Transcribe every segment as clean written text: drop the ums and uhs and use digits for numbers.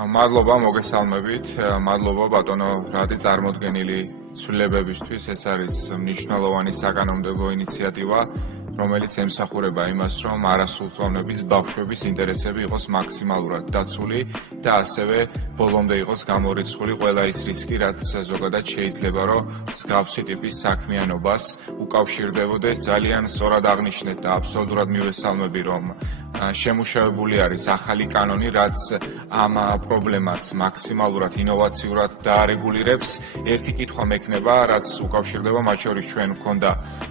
მადლობა მოგესალმებით, მადლობა ბატონო რადი წარმოდგენილი ცვლილებებისთვის. ეს არის მნიშვნელოვანი საკანონმდებლო ინიციატივა, რომელიც ემსახურება იმას, რომ არასრულწლოვნების ბავშვების ინტერესები იყოს მაქსიმალურად დაცული და ასევე ბოლომდე იყოს გამორიცხული ყველა ის რისკი, რაც ზოგადად შეიძლება, რომ მსგავსი ტიპის საქმიანობას უკავშირდებოდეს. ძალიან სწორად აღნიშნეთ და აბსოლუტურად მივესალმები, რომ შემუშავებული არის ახალი კანონი, რაც ამ პრობლემას მაქსიმალურად ინოვაციურად დაარეგულირებს. ერთი კითხვა მექნება, რაც უკავშირდება მათ შორის ჩვენ გვქონდა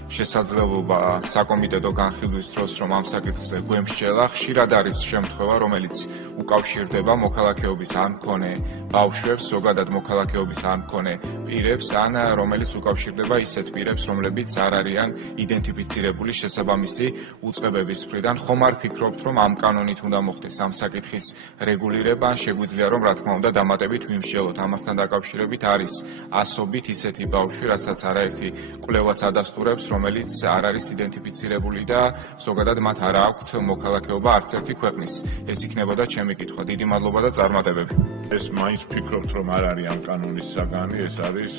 შესაძლებლობა საკომიტეტო განხილვის დროს, რომ ამ საკითხზე გვემსჯელა. ხშირად არის შემთხვევა, რომელიც უკავშირდება მოქალაქეობის არ მქონე ბავშვებს, ზოგადად მოქალაქეობის არ მქონე პირებს, ან რომელიც უკავშირდება ისეთ პირებს, რომლებიც არ არიან იდენტიფიცირებული შესაბამისი უწყებების მხრიდან. ხომ არ ფიქრობთ, რომ ამ კანონით უნდა მოხდეს ამ საკითხის რეგულირება, ან შეგვიძლია, რომ რა თქმა უნდა დამატებით ვიმსჯელოთ. ამასთან დაკავშირებით არის ასობით ისეთი ბავშვი, რასაც არაერთი კვლევაც ადასტურებს, რომელიც არ არის იდენტიფიცირებული და ზოგადად მათ არ აქვთ მოქალაქეობა არც ერთი ქვეყნის. ეს იქნებოდა ჩემი კითხვა. დიდი მადლობა და წარმატებები. ეს მაინც ვფიქრობთ, რომ არ არის ამ კანონის საგანი, ეს არის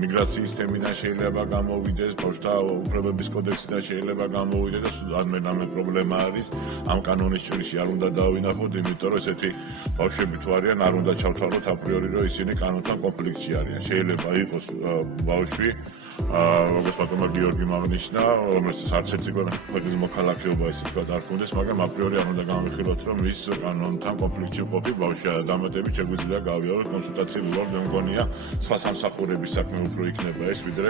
მიგრაციის თემიდან შეიძლება გამოვიდეს, ბავშვთა უფლებების კოდექსიდან შეიძლება გამოვიდეს და ამ პრობლემა არის. ამ კანონის ჭრილში არ უნდა დავინახოთ, იმიტომ რომ ესეთი ბავშვები თუ არიან, არ უნდა ჩავთვალოთ აპრიორი, რომ ისინი კანონთან კონფლიქტში არიან. შეიძლება იყოს ბავშვი, როგორც ბატონმა გიორგიმ აღნიშნა, რომელსაც არც ერთი ქვეყნის მოქალაქეობა ესე თქვა არ ჰქონდეს, მაგრამ აპრიორი არ უნდა გამოვიხილოთ, რომ ის კანონთან კონფლიქტში მყოფი ბავშვია. დამატებით შეგვიძლია გავიაროთ კონსულტაციები, მე მგონია სხვა სამსახურების საქმე უფრო იქნება ეს, ვიდრე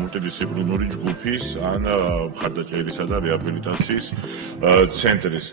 მულტიდისციპლინური ჯგუფის ან მხარდაჭერისა და რეაბილიტაციის ცენტრის